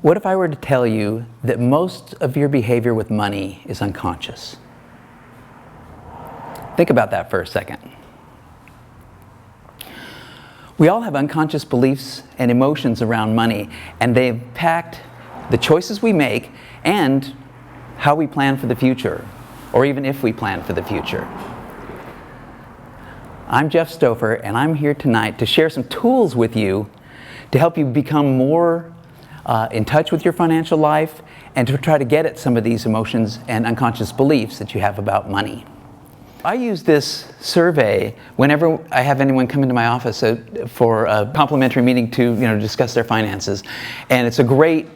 What if I were to tell you that most of your behavior with money is unconscious? Think about that for a second. We all have unconscious beliefs and emotions around money, and they impact the choices we make and how we plan for the future, or even if we plan for the future. I'm Jeff Stouffer, and I'm here tonight to share some tools with you to help you become more in touch with your financial life and to try to get at some of these emotions and unconscious beliefs that you have about money. I use this survey whenever I have anyone come into my office for a complimentary meeting to discuss their finances, and it's a great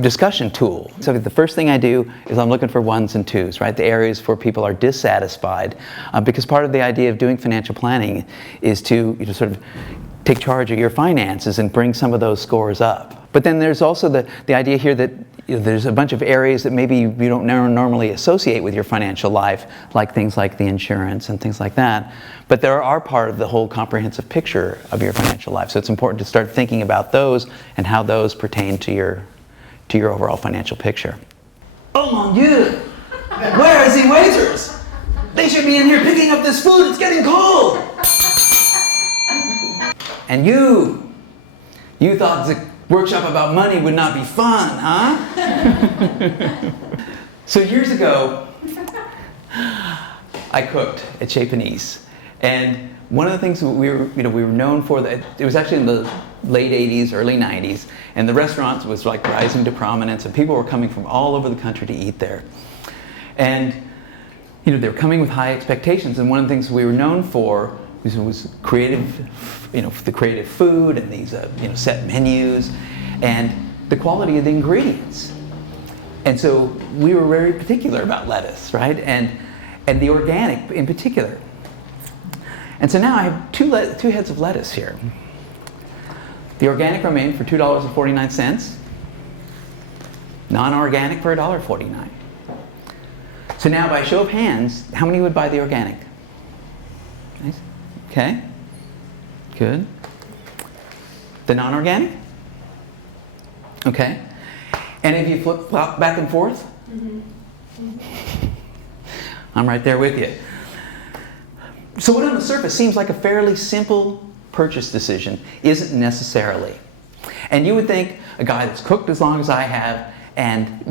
discussion tool. So the first thing I do is I'm looking for ones and twos, right? The areas where people are dissatisfied, because part of the idea of doing financial planning is to sort of take charge of your finances and bring some of those scores up. But then there's also the idea here that there's a bunch of areas that maybe you don't normally associate with your financial life, like things like the insurance and things like that. But they are part of the whole comprehensive picture of your financial life. So it's important to start thinking about those and how those pertain to your overall financial picture. Oh mon Dieu! Where is the waiters? They should be in here picking up this food. It's getting cold. And you thought the workshop about money would not be fun, huh? So years ago, I cooked at Chez Panisse, and one of the things we were known for, that it was actually in the late 80s, early 90s, and the restaurants was like rising to prominence, and people were coming from all over the country to eat there. And they were coming with high expectations, and one of the things we were known for was creative, the creative food and these set menus and the quality of the ingredients. And so we were very particular about lettuce, right? And the organic in particular. And so now I have two heads of lettuce here. The organic romaine for $2.49, non-organic for $1.49. So now by show of hands, how many would buy the organic? Nice. Okay, good. The non-organic? Okay. And if you flip-flop back and forth? Mm-hmm. I'm right there with you. So what on the surface seems like a fairly simple purchase decision isn't necessarily. And you would think a guy that's cooked as long as I have and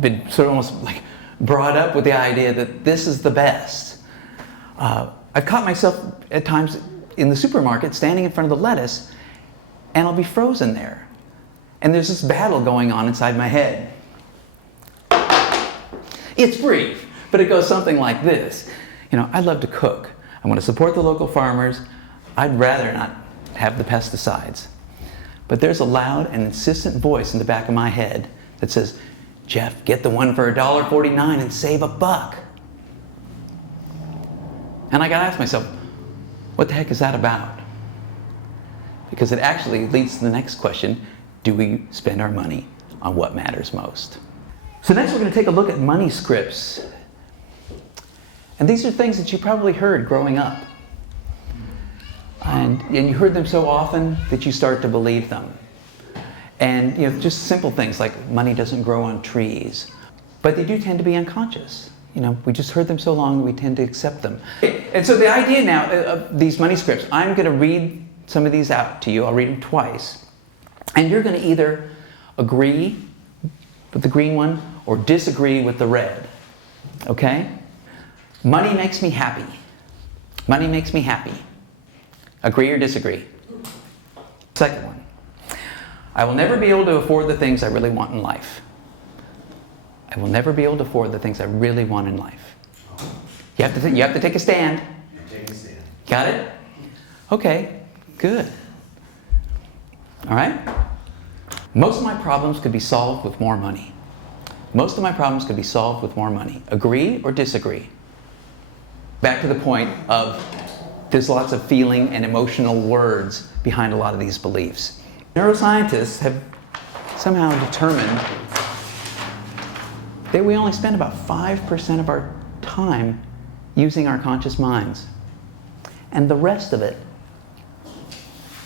been sort of almost like brought up with the idea that this is the best. I've caught myself at times in the supermarket standing in front of the lettuce, and I'll be frozen there. And there's this battle going on inside my head. It's brief, but it goes something like this. I love to cook. I want to support the local farmers. I'd rather not have the pesticides. But there's a loud and insistent voice in the back of my head that says, Jeff, get the one for $1.49 and save $1. And I got to ask myself, what the heck is that about? Because it actually leads to the next question, do we spend our money on what matters most? So next we're going to take a look at money scripts. And these are things that you probably heard growing up. And you heard them so often that you start to believe them. And just simple things like money doesn't grow on trees. But they do tend to be unconscious. We just heard them so long that we tend to accept them. And so the idea now of these money scripts, I'm going to read some of these out to you. I'll read them twice. And you're going to either agree with the green one or disagree with the red. Okay? Money makes me happy. Money makes me happy. Agree or disagree? Second one. I will never be able to afford the things I really want in life. I will never be able to afford the things I really want in life. You have to take a stand. Take a stand. Got it? Okay, good. All right? Most of my problems could be solved with more money. Most of my problems could be solved with more money. Agree or disagree? Back to the point of there's lots of feeling and emotional words behind a lot of these beliefs. Neuroscientists have somehow determined that we only spend about 5% of our time using our conscious minds. And the rest of it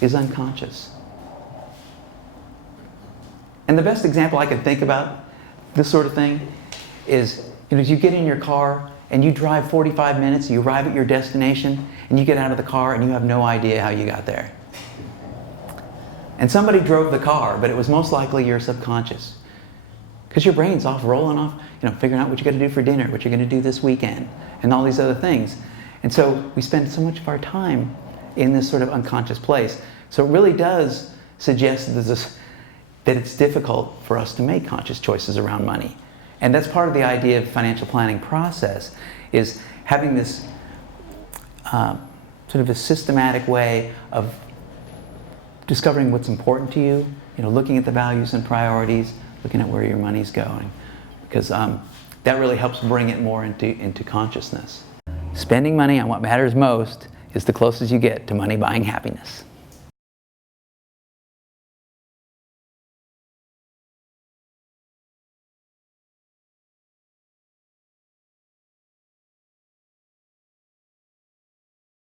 is unconscious. And the best example I can think about this sort of thing is, you get in your car and you drive 45 minutes, you arrive at your destination, and you get out of the car and you have no idea how you got there. And somebody drove the car, but it was most likely your subconscious. Because your brain's off, rolling off, figuring out what you're going to do for dinner, what you're going to do this weekend, and all these other things. And so we spend so much of our time in this sort of unconscious place. So it really does suggest that it's difficult for us to make conscious choices around money. And that's part of the idea of financial planning process, is having this sort of a systematic way of discovering what's important to you, looking at the values and priorities, looking at where your money's going, because that really helps bring it more into consciousness. Spending money on what matters most is the closest you get to money buying happiness.